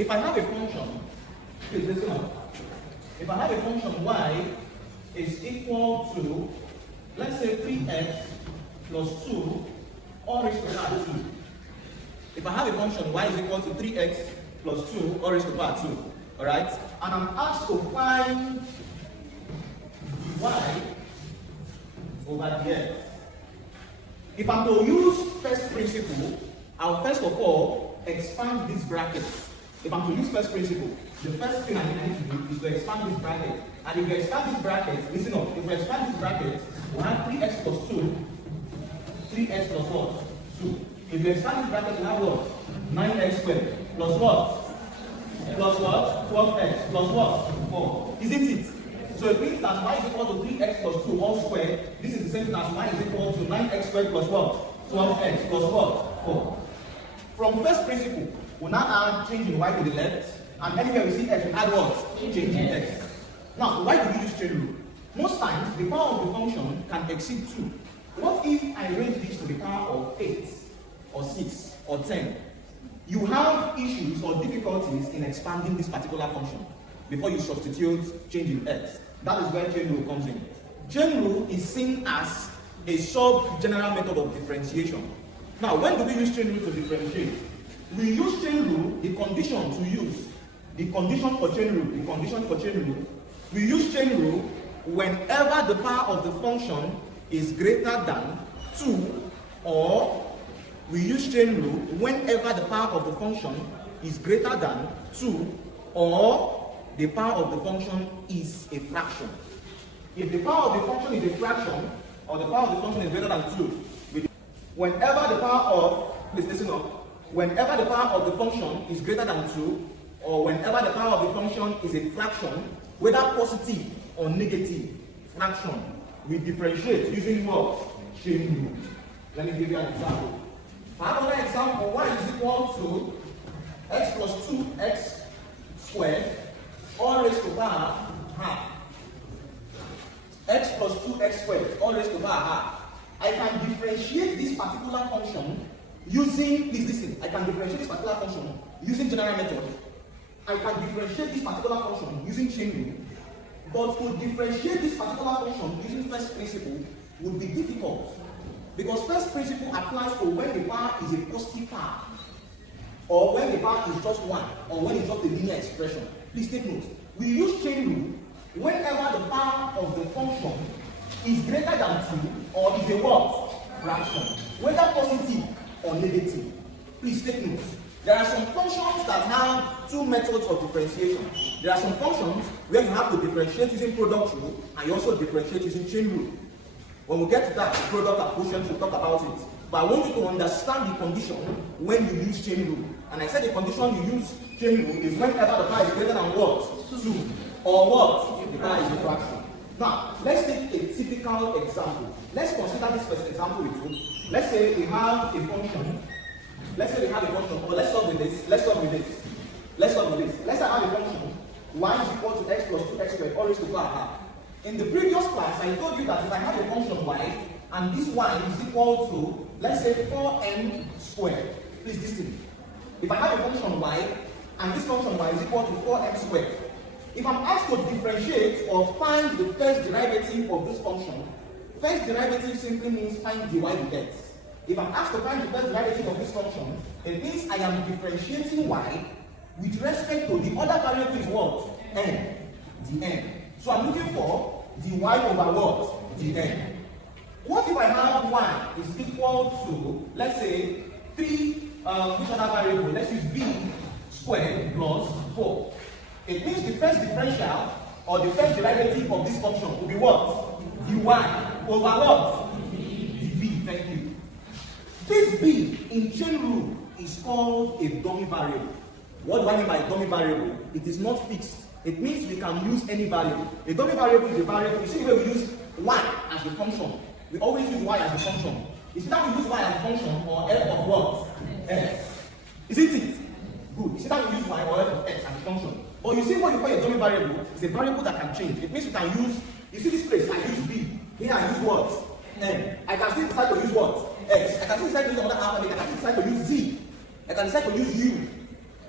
If I have a function, please listen up. If I have a function y is equal to, let's say 3x plus 2 all raised to power 2. If I have a function y is equal to 3x plus 2 all raised to power 2, alright? And I'm asked to find y over dx. If I'm to use first principle, I'll first of all expand this bracket. If I'm to use first principle, the first thing I need to do is to expand this bracket. And if we expand this bracket, listen up, if we expand this bracket, we'll have 3x plus 2, 3x plus what? 2. If we expand this bracket, we'll have what? 9x squared plus what? Plus what? 12x plus what? 4. Isn't it? So it means that y is equal to 3x plus 2 all squared. This is the same thing as y is equal to 9x squared plus what? 12x plus what? 4. From first principle, we'll now add changing y to the left, and anywhere we see x, we add what? Changing x. Now, why do we use chain rule? Most times, the power of the function can exceed 2. What if I raise this to the power of 8, or 6, or 10? You have issues or difficulties in expanding this particular function before you substitute changing x. That is where chain rule comes in. Chain rule is seen as a sub-general method of differentiation. Now, when do we use chain rule to differentiate? We use chain rule, the condition to use, the condition for chain rule, we use chain rule whenever the power of the function is greater than 2, or we use chain rule whenever the power of the function is greater than 2, or the power of the function is a fraction. If the power of the function is a fraction, or the power of the function is greater than 2, whenever the power of, please listen up, whenever the power of the function is greater than 2, or whenever the power of the function is a fraction, whether positive or negative fraction, we differentiate using what? Chain rule. Let me give you an example. For another example, y is equal to x plus 2x squared all raised to power half. X plus 2x squared all raised to power half. I can differentiate this particular function using, please listen, I can differentiate this particular function using general method. I can differentiate this particular function using chain rule, but to differentiate this particular function using first principle would be difficult, because first principle applies to when the power is a positive power, or when the power is just 1, or when it's just a linear expression. Please take note, we use chain rule whenever the power of the function is greater than 2, or is a what? Fraction, whether positive or negative. Please take note. There are some functions that have two methods of differentiation. There are some functions where you have to differentiate using product rule, and you also differentiate using chain rule. When we get to that, the product and quotient, we'll talk about it. But I want you to understand the condition when you use chain rule. And I said the condition you use chain rule is whenever the power is greater than what? 2. Or what? The power is a fraction. Now, let's take a typical example. Let's consider this first example with you. Let's say we have a function. Let's start with this. Let's say I have a function y is equal to x plus 2x squared all raised to power half. In the previous class, I told you that if I have a function y, and this y is equal to, let's say, 4m squared. Please listen. If I have a function y, and this function y is equal to 4m squared, if I'm asked to differentiate or find the first derivative of this function, first derivative simply means find dy dx. If I'm asked to find the first derivative of this function, it means I am differentiating y with respect to the other variable is what? N. Dn. So I'm looking for dy over what? Dn. What if I have y is equal to, let's say, 3, which other variable? Let's use b squared plus 4. It means the first differential or the first derivative of this function will be what? dy over what? db. Thank you. This b in chain rule is called a dummy variable. What do I mean by dummy variable? It is not fixed. It means we can use any variable. A dummy variable is a variable. You see where we use y as the function. We always use y as the function. It's that we use y as a function or f of what? X. Isn't it? Good. It's that we use y or f of x as a function. But you see what you call a dummy variable is a variable that can change. It means you can use, you see this place, I use b. Here I use what? N. I can still decide to use what? X. I can still decide to use another alphabet. I can still decide to use z. I can decide to use u.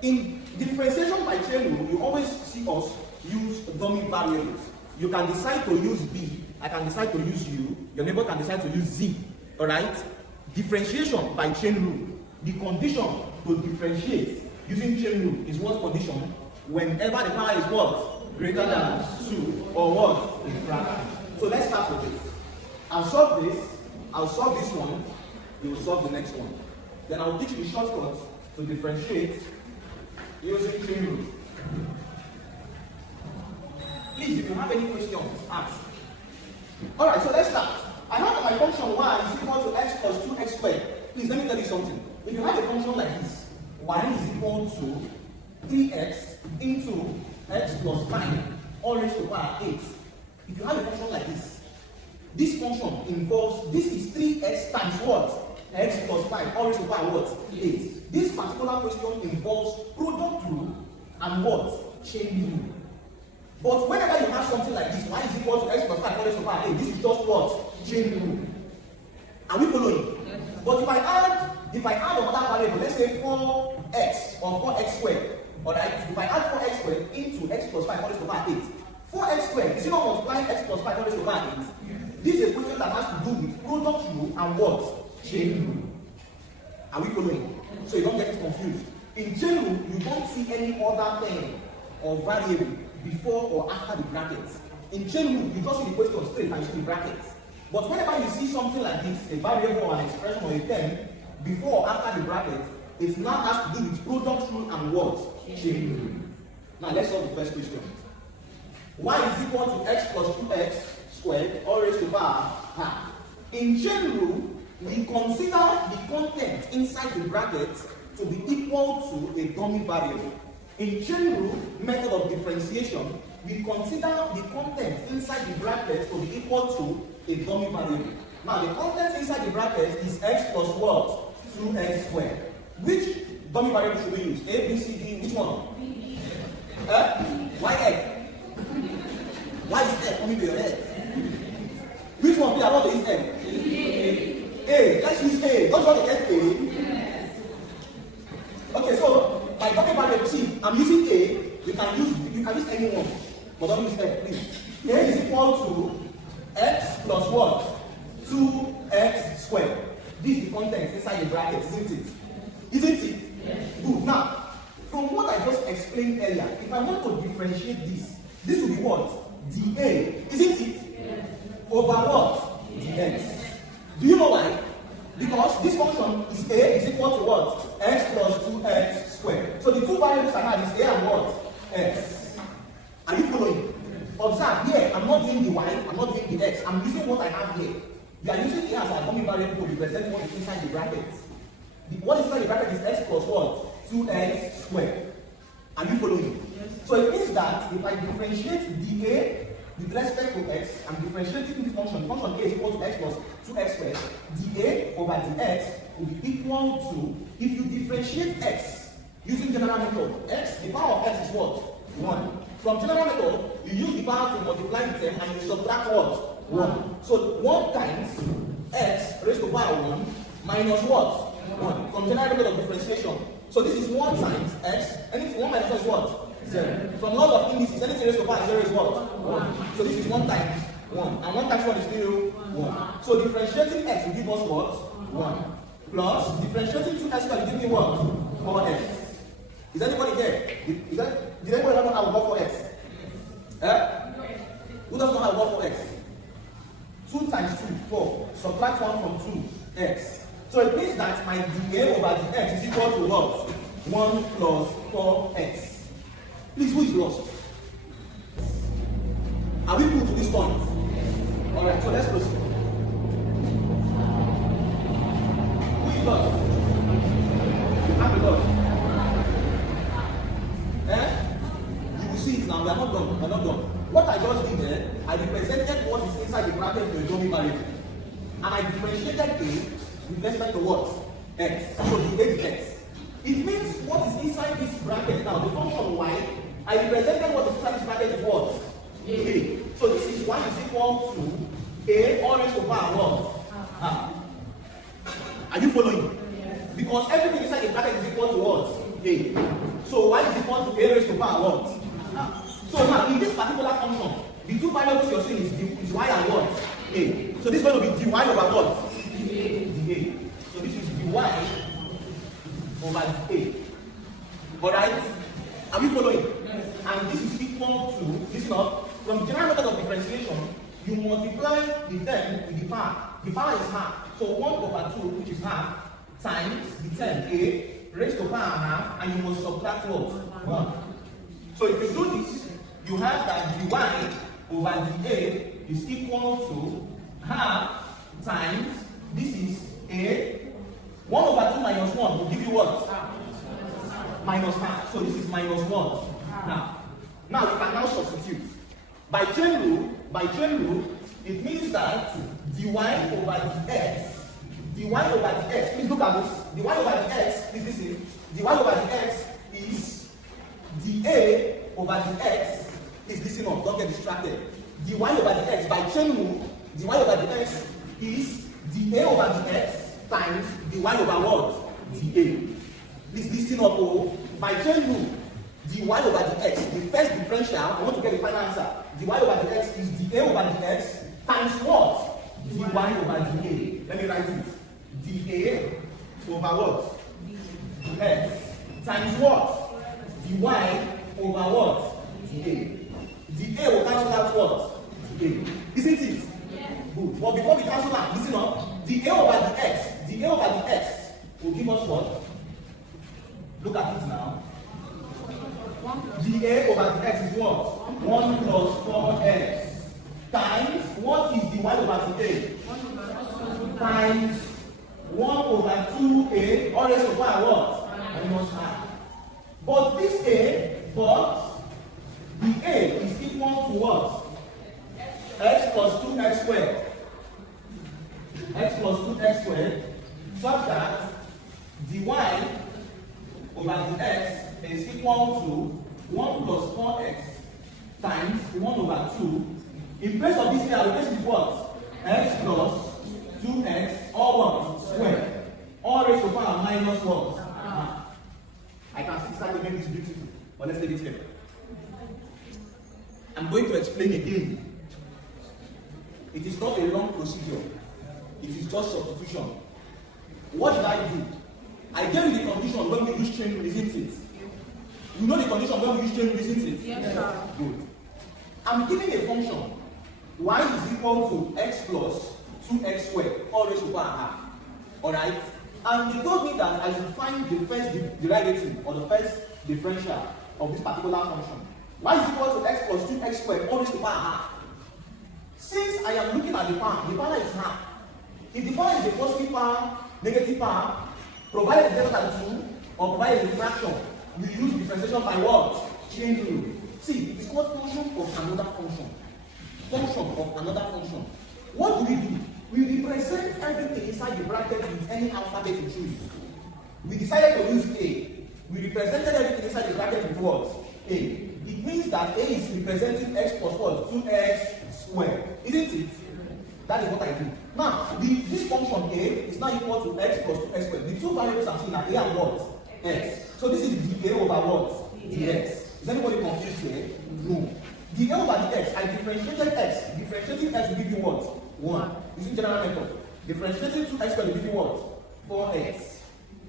In Differentiation by chain rule, you always see us use dummy variables. You can decide to use B, I can decide to use U, your neighbor can decide to use Z. Alright? Differentiation by chain rule. The condition to differentiate using chain rule is what condition? Whenever the power is what? Greater than 2 or what? A fraction. So let's start with this. I'll solve this one, you will solve the next one. Then I'll teach you the shortcut to differentiate using chain rule. Please, if you have any questions, ask. Alright, so let's start. I have my function y is equal to x plus 2x squared. Please, let me tell you something. If you have a function like this, y is equal to 3x into x plus 5 all raised to power 8. If you have a function like this function involves, this is 3x times what? X plus 5 all raised to power what? 8. This particular question involves product rule and what? Chain rule. But whenever you have something like this, y is equal to x plus 5 all raised to power 8, this is just what? Chain rule. Are we following? Yes. But if I add another variable, let's say 4x or 4x squared, alright? If I add 4x squared into x plus 5 all raised to power 8, 4x squared, is it not multiplying x plus 5 all raised to power 8? Yes. This is a question that has to do with product rule and what? Chain rule. Are we following? Yes. So you don't get it confused. In chain rule, you don't see any other term or variable before or after the brackets. In chain rule, you just see the question straight and you see the brackets. But whenever you see something like this, a variable or an expression or a term, before or after the bracket, it now has to do with product rule and what? Chain rule. Now let's solve the first question. Y is equal to x plus 2x squared all raised to power half. In chain rule, we consider the content inside the bracket to be equal to a dummy variable. In chain rule method of differentiation, we consider the content inside the bracket to be equal to a dummy variable. Now the content inside the bracket is x plus what? 2x squared. Which dummy variable should we use? A, B, C, D, which one? Why F? Why is F coming to your head? Which one? Please, what is F? A. Let's use A. Don't you want to get A? Okay, so by dummy variable, see, I'm using A. You can use any one, but don't use F, please. A is equal to x plus what? 2x squared. This is the content inside the bracket, isn't it? Isn't it? Yes. Good. Now, from what I just explained earlier, if I want to differentiate this will be what? dA, isn't it? Yes. Over what? dx. Do you know why? Because this function is A is equal to what? X plus 2x squared. So the two variables I have is A and what? X. Are you following? Observe here, I'm not doing the y, I'm not doing the x, I'm using what I have here. We are using it as a dummy variable to represent what is inside the bracket. What is inside the bracket is x plus what? 2x squared. Are you following? Yes. So it means that if I differentiate dA with respect to x, I'm differentiating the function. The function A is equal to x plus 2x squared. dA over dx will be equal to, if you differentiate x using general method, x, the power of x is what? 1. From general method, you use the power to multiply the term and you subtract what? 1. So 1 times x raised to power 1 minus what? 1. From general method of differentiation. So this is 1 times x, and if 1 minus 1 is what? 0. From laws of indices, anything raised to power 0 is what? 1. So this is 1 times 1. And 1 times 1 is still 1. So differentiating x will give us what? 1. Plus differentiating 2x will give me what? 4x. Is anybody there? Did anybody know how to work for x? Who doesn't know how to work for x? 2 times 2, 4. Subtract 1 from 2, x. So it means that my dA over dx is equal to what? 1 plus 4x. Please, who is lost? Are we put to this point? Alright, so let's proceed. Who is lost? I'm the lost. You will see it now. We are not done. We are not done. What I just did there, I represented what is inside the bracket to a dummy variable. And I differentiated A with respect to what? X. So the x. It means what is inside this bracket now, the function y, I represented what is inside this bracket is what? A. So this is y is equal to A all raised to power what? Are you following? Yes. Because everything inside the bracket is equal to what? A. So y is equal to a raised to power what? So now in this particular function, the two variables you're seeing is y and what? A. So this is going to be dy over what? dA. So this is dy over dA. Alright? Are we following? Yes. And this is equal to, listen up, from the general method of differentiation, you multiply the term with the power. The power is half. So 1 over 2, which is half, times the term a raised to power half, and you must subtract what? 1. So if you do this, you have that dy over dA is equal to half times, this is a, 1 over 2 minus 1 will give you what? Minus half. So this is minus 1. Now you can now substitute. By chain rule, it means that dy over dx, please look at this. dy over dx, please listen. dy over dx is dA over dx. Please listen up, don't get distracted. dy over dx, by chain rule, dy over dx is dA over dx times dy over what? dA. Please listen up, oh. By chain rule, dy over dx, the first differential, I want to get the final answer. dy over dx is dA over dx times what? dy over dA. Let me write it. dA over what? dx times what? dy over what? dA. dA will cancel out what? dA. Isn't it? Yes. Good. But before we cancel that, listen up. dA over dx will give us what? Look at it now. dA over dx is what? 1 plus 4x times what is dy over dA? Times 1 over 2a, or raised to power what? Minus half. But this a, the a is equal to what? X plus 2x squared. X plus 2x squared, such that dy over dx is equal to 1 plus 4x times 1 over 2. In place of this here, I will replace with what? X plus 2x, or what? Square. All raised to power minus what? I can start to make this beautiful, but let's leave it here. I'm going to explain again. It is not a long procedure. It is just substitution. What did I do? I gave you the condition when we use chain rule, isn't it? You know the condition when we use chain rule, isn't it? Yes, sir. Good. I'm giving a function y is equal to x plus 2x squared, all raised to power half. Alright? And they told me that I should find the first derivative or the first differential of this particular function. Y is equal to x plus 2x squared, all raised to power half. Since I am looking at the power is half. If the power is a positive power, negative power, provided it's greater than 2, or provided it's a fraction, we use differentiation by what? Chain rule. See, it's called function of another function. Function of another function. What do? We represent everything inside the bracket with any alphabet you choose. We decided to use A. We represented everything inside the bracket with what? A. It means that A is representing x plus what? 2x squared. Isn't it? That is what I do. Now, this function A is now equal to x plus 2x squared. The two variables I'm seeing are A and what? X. So this is dA over what? dx. Is anybody confused here? No. dA over dx, I differentiated x. Differentiating x will give you what? 1. Using general method. Differentiating 2x squared will give you what? 4x.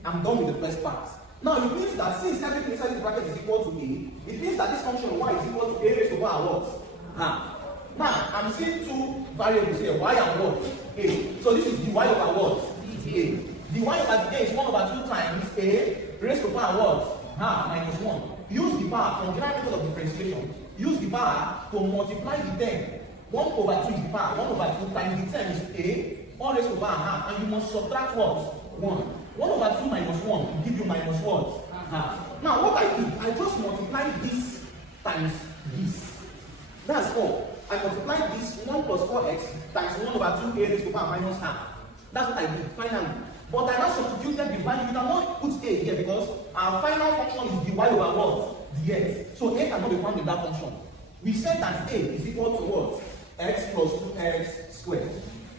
I'm done with the first part. Now, it means that since everything inside this bracket is equal to A, it means that this function y is equal to A raised to power what? Half. Now, I'm seeing two variables here, y and what? A. So this is dy over what? dA. dy over dA is 1 over 2 times A raised to power what? Half minus 1. Use the power from general method of differentiation. Use the power to multiply the term. 1 over 2 is the power. 1 over 2 times the term is A, all raised to power half, and you must subtract what? 1. 1 over 2 minus 1 will give you minus what? Half. Now, what I did, I just multiplied this times this. That's all. I multiplied this 1 plus 4x times 1 over 2 A raised to power minus half. That's what I did, finally. But I now substituted the value. You cannot put A here because our final function is dy over what? dx. So A cannot be found in that function. We said that A is equal to what? X plus 2x squared.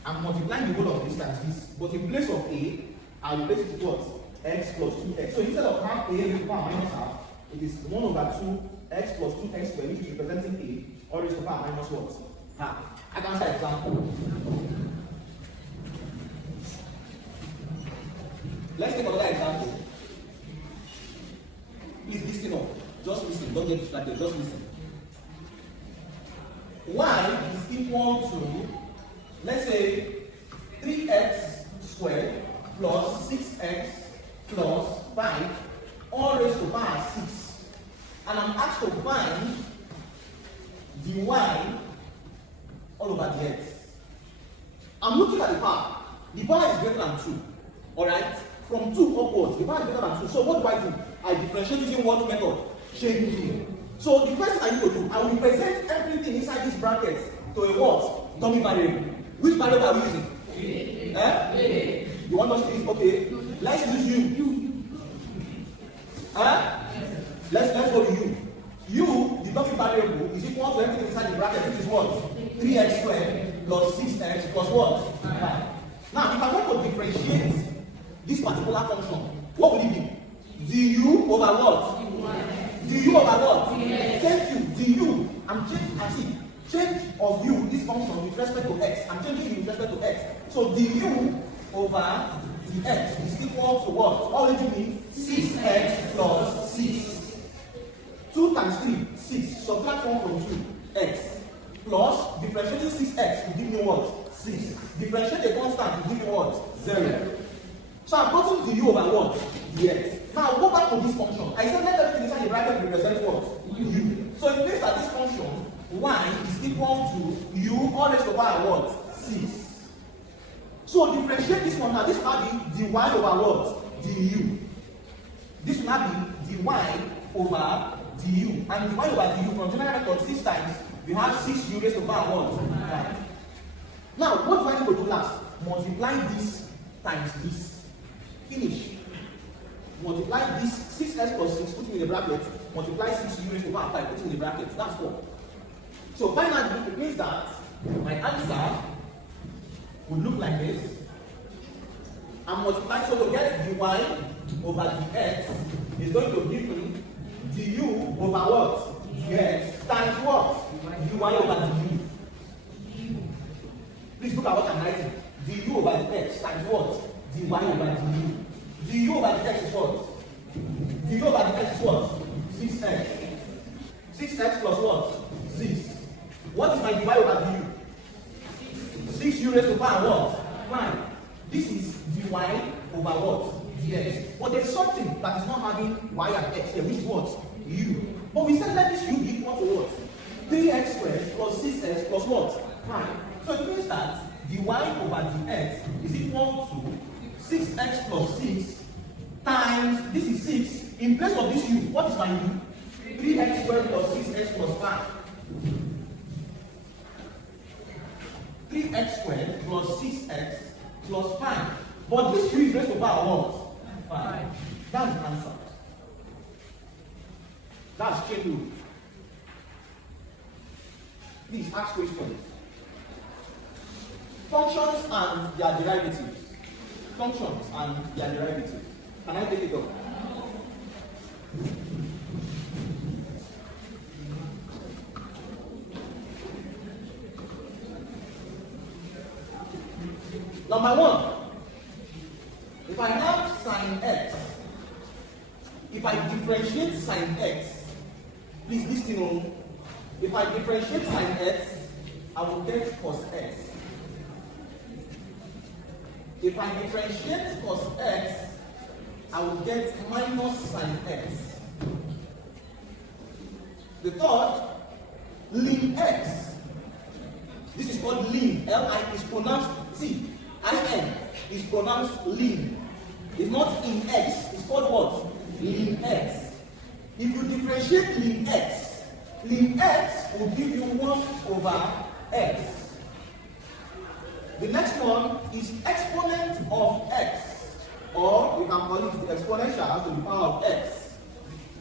I'm multiplying the whole of this times this. But in place of A, I'll replace it with what? X plus 2x. So instead of half A raised to power minus half, It is 1 over 2x plus 2x squared, which is representing a, or raised to the power minus what? Half. I can say example. Let's take another example. Please listen up. Just listen. Don't get distracted. Just listen. Y is equal to, let's say, 3x squared plus 6x plus 5 all raised to the power 6. And I'm asked to find the y all over the x. I'm looking at the power. The power is greater than 2. Alright? From 2 upwards, the power is greater than 2. So what do? I differentiate using what method? Changing. So the first thing I need to do, I will represent everything inside this bracket to a what? Dummy variable. Which variable are we using? Eh? You want us to use? Okay. Let's use u. Let's go to u. U, the dummy variable, is equal to everything inside the bracket, which is what? 3x squared plus 6x plus what? 5. Now, if I want to differentiate this particular function, what will it be? Du over what? Du over what? Thank you. Du. I'm changing. I see. Change of u, this function with respect to x. I'm changing it with respect to x. So du over the x is equal to what? What will it be? 6x plus 6. 2 times 3, 6. Subtract 1 from 2, x. Plus differentiating 6x will give me what? 6. Differentiate a constant will give me what? 0. So I've gotten the u over what? The x. Now go back to this function. I said let everything inside the bracket represent what? U. So it means that this function y is equal to u all raised to the power what? 6. So differentiate this one now. This will now be dy over what? Du. This will now be dy over du. And dy over du from general method 6 times, we have 6u raised to the power what? 5. Now what do I need to do last? Multiply this times this. Finish. Multiply this 6x plus 6, put it in the bracket. Multiply 6u raised to the power 5, put it in the bracket. That's all. So finally, it means that my answer would look like this. And multiply, so to get dy over the x is going to give me du over what? Dx times what? Dy over du. Please look at what I'm writing. Du over the x times what? Dy over du. Du over the x is what? Du over the x is what? 6x. 6x plus what? 6. What is my dy over du? 6u raised to the power what? 5. This is dy over what? Dx. But there's something that is not having y and x here, which is what? U. But we said let this u be equal to what? 3x squared plus 6x plus what? 5. So it means that dy over dx is equal to 6x plus 6 times, this is 6. In place of this u, what is my u? 3x squared plus 6x plus 5. 3x squared plus 6x plus 5. But this 3 is raised to the power what? 5. That's the answer. That's chain rule. Please ask questions. Functions and their derivatives. Functions and their derivatives. Can I take it up? Number 1. If I have sine x, if I differentiate sine x, please listen on. If I differentiate sine x, I will get cos x. If I differentiate cos x, I will get minus sine x. The third, ln x. This is called ln. Li is pronounced, see, in is pronounced ln. It's not in x, it's called what? Ln x. If you differentiate ln x will give you 1 over x. The next one is exponent of x, or we can call it the exponential to the power of x.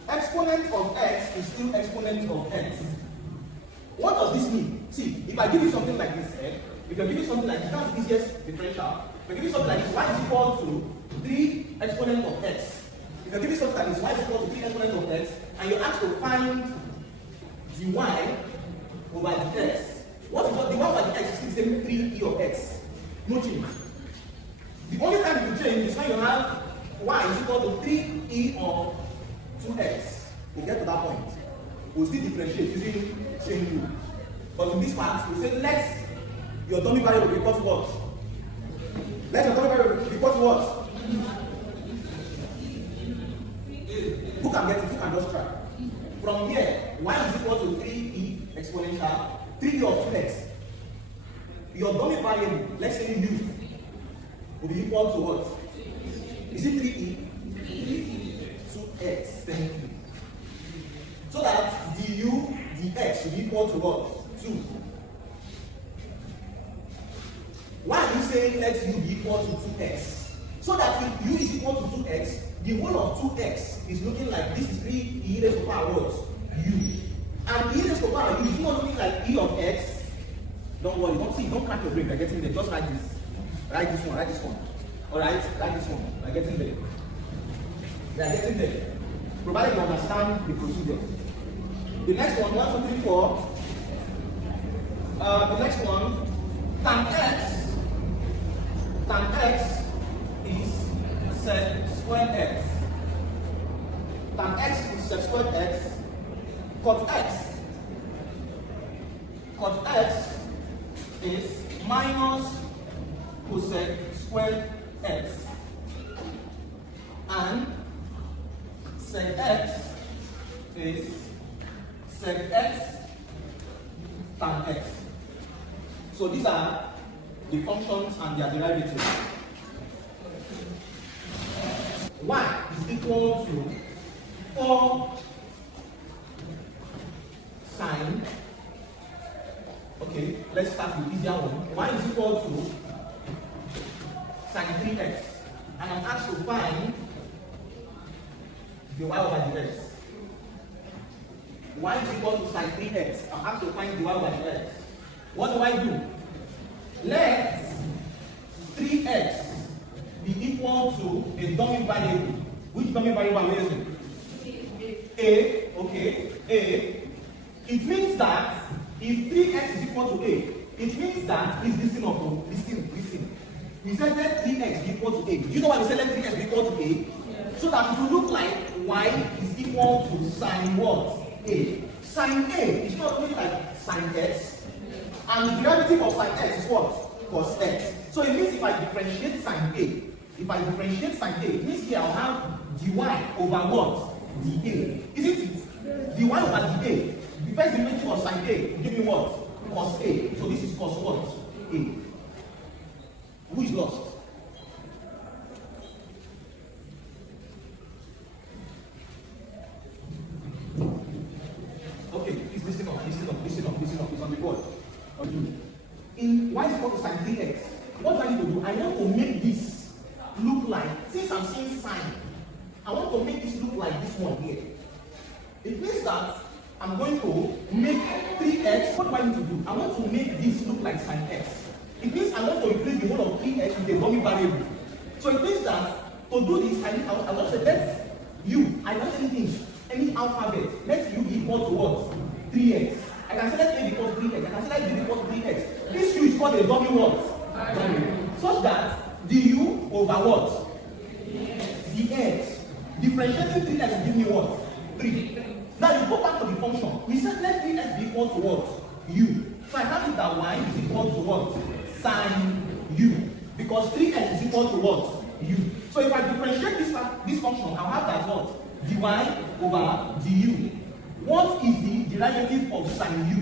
Exponent of x is still exponent of x. What does this mean? See, if I give you something like this, if I give you something like this, that's the easiest differential. If I give you something like this, y is equal to 3 exponent of x. If you're given something that is y is equal to 3 exponent of x, and you're asked to find dy over dx. What is the y over dx is still the same 3e of x. No change. The only time it will change is when you have y is equal to 3e of 2x. We'll get to that point. We'll still differentiate using chain rule. But in this part, we say let your dummy variable be equal to what? Let your dummy variable be equal to what? Who can get it? Who can just try? From here, y is equal to 3e exponential 3e of 2x. Your dummy variable, let's say u, will be equal to what? Is it 3e? 2x. Thank you. So that du dx should be equal to what? 2. Why are you saying let u be equal to 2x? So that if u is equal to 2x, the whole of 2x is looking like this is 3e raised to power what? U. And e raised to power u is not looking like e of x. Don't worry, don't crack your brain by getting there. Just write this. Write this one. Alright, write this one. By getting there. They are getting there. Provided you understand the procedure. The next one, 1, 2, 3, 4. The next one, tan x is sec squared x. Tan x is sec squared x. Cot x is minus cosec squared x. And sec x is sec x tan x. So these are the functions and their derivatives. Y is equal to 4 sine. Okay, let's start with the easier one. Y is equal to sine 3x. And I'm asked to find the y over the x. Y is equal to sine 3x. I'm asked to find the y over the x. What do I do? Let 3x be equal to a dummy variable. Which dummy variable am I using? A. Okay. A. It means that if 3x is equal to A, it means that please listen up. Listen. We said let 3x be equal to A. Do you know why we said let 3x be equal to A? Yes. So that it will look like y is equal to sine what? A. Sine A is not only like sine x. And the derivative of sine x is what? Cos x. So it means if I differentiate sine A, it means here I'll have dy over what? dA. Isn't it? dy over dA. The first derivative of sine A will give me what? Cos A. So this is cos what? A. Who is lost? Okay, please listen up. It's on the board. In y is equal to sine 3x, what do I need to do? I want to make this look like, since I'm saying sine, I want to make this look like this one here. It means that I'm going to make 3x. What do I need to do? I want to make this look like sine x. It means I want to replace the whole of 3x with a dummy variable. So it means that to do this, I want to say let u, I don't say anything, any alphabet, let u equal to what? 3x. I can say let a equal to 3x. I can say let b equal to 3x. This u is called a dummy what? Such that du over what? dx. Differentiating 3x will give me what? 3. Now you go back to the function. We said let 3x be equal to what? U. So I have it that y is equal to what? Sine u. Because 3x is equal to what? U. So if I differentiate this function, I'll have that what? dy over du. What is the derivative of sine u?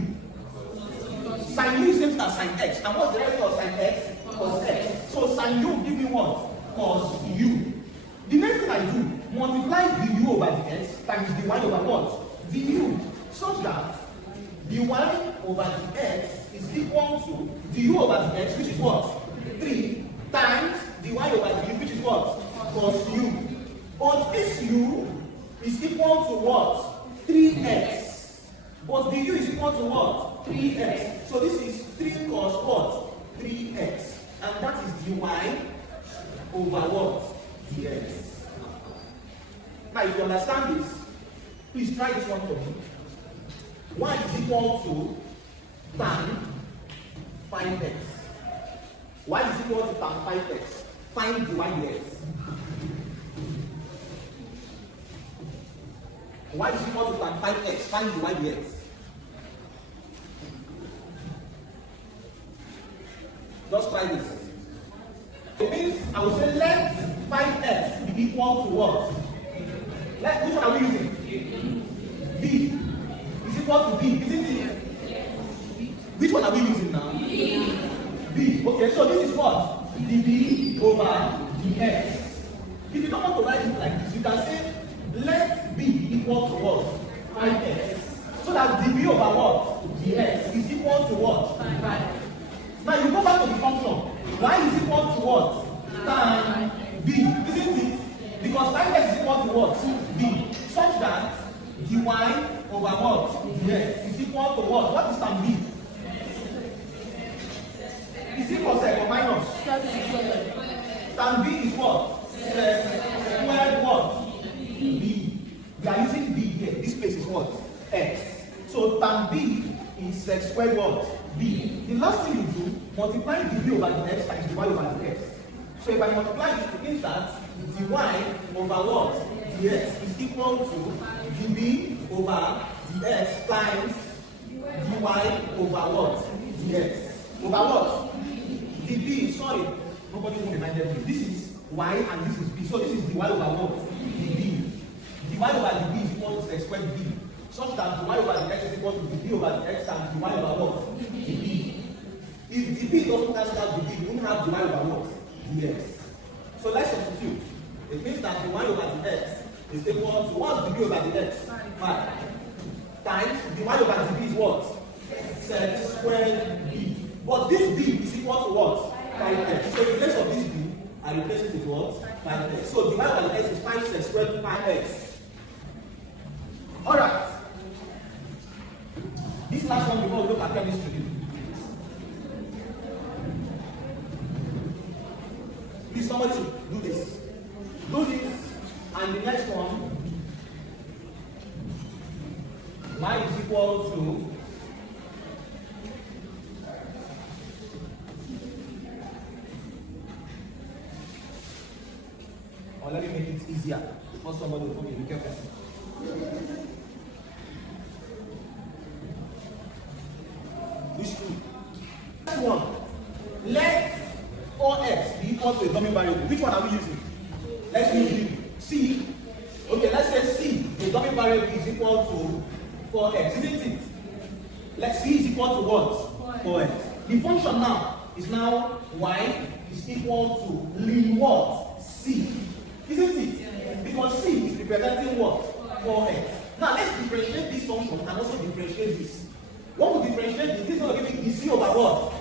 Sine u is same as sine x. And what's the derivative of sine x? Cos x. So sine u will give me what? Cos u. The next thing I do, multiply du over dx times dy over what? Du. Such that dy over dx is equal to du over dx, which is what? 3 times dy over du, which is what? Cos u. But this u is equal to what? 3x. But the u is equal to what? 3x. So this is 3 cos what? 3x. And that is dy over what? dx. Now, if you understand this, please try this one for me. Y is equal to tan 5x. Y is equal to tan 5x. Find the y dx. Y is equal to tan 5x. Find the y dx. Just try this. It means I will say let 5x be equal to what? Which one are we using? B is equal to B, isn't it? Which one are we using now? B. Okay, so this is what? dB over dx. If you don't want to write it like this, you can say let B equal to what? 5x. So that dB over what? dx is equal to what? 5. Now you go back to the function. Y is equal to what? Tan B, isn't it? Because 5x is equal to what? B. Such that dy over what? dx is equal to what? What is tan B? Is equal to or minus? Tan B is what? Squared what? B. We are using B here. This place is what? X. So tan B is x squared what? B. The last thing you do, multiply dB over the x times dy over the x. So if I multiply it, it means that dy over what? dx is equal to dB over dx times dy over what? dx. Over what? dB, sorry, nobody will remind me. This is y and this is b. So this is dy over what? dB. dy over dB is equal to x squared b. Such that dy over the x is equal to dB over the x times dy over what? dB. If dB doesn't cancel out dB, you won't have dy over what? dx. So let's substitute. It means that dy over the x is equal to what? dB over the x? 5. Times dy over dB is what? X squared b. But this b is equal to what? 5x. So in place of this b, I replace it with what? 5x. So dy over the x is 5x squared 5x. Alright. This last one before we look at chemistry. Please, somebody should do this. Do this, and the next one, y is equal to or let me make it easier. Before somebody will come in, be careful. Which two? Next one. Let 4x be equal to a dummy variable. Which one are we using? Let's use C. Okay, let's say C, a dummy variable is equal to 4x, isn't it? Let's C is equal to what? 4x. The function now is now y is equal to ln what? C. Isn't it? Because C is representing what? 4x. Now let's differentiate this function and also differentiate this. What will differentiate this? This is going to give me dc over what?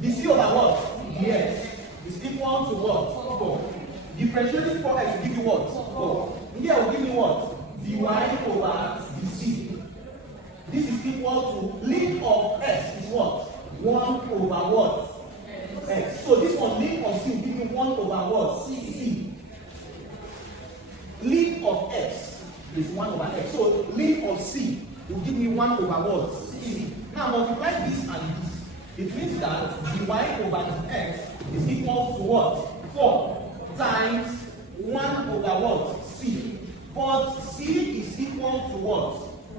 dc over what? dx is equal to what? 4. Differentiating 4x will give you what? 4. Here will give me what? dy over dc. This is equal to ln of x is what? 1 over what? X. So this one, ln of c will give me 1 over what? C. Ln of x is 1 over x. So ln of c will give me 1 over what? C. Now multiply this and this. It means that dy over dx is equal to what? 4 times 1 over what? C. But c is equal to what?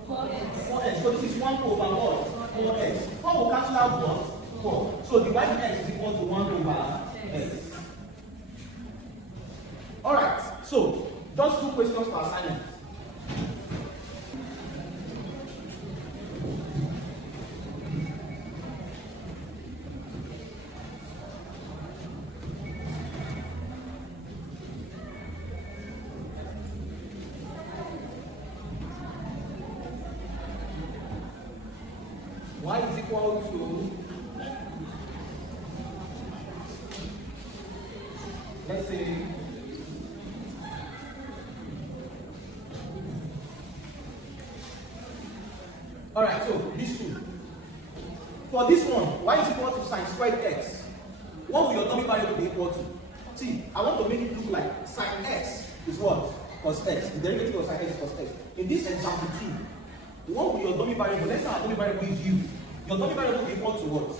4x. So this is 1 over what? 4x. 4 will cancel out what? 4. So dy dx is equal to 1 over x. Alright, so just 2 questions for assignment. Y is equal to let's say alright, so these two. For this one, y is equal to sin squared x. What will your dummy variable be equal to? See, I want to make it look like sin x is what? cos x. The derivative of sine x is cos x. In this example 2, what will your dummy variable? Let's say our dummy variable is u. Your dummy variable will be equal to what?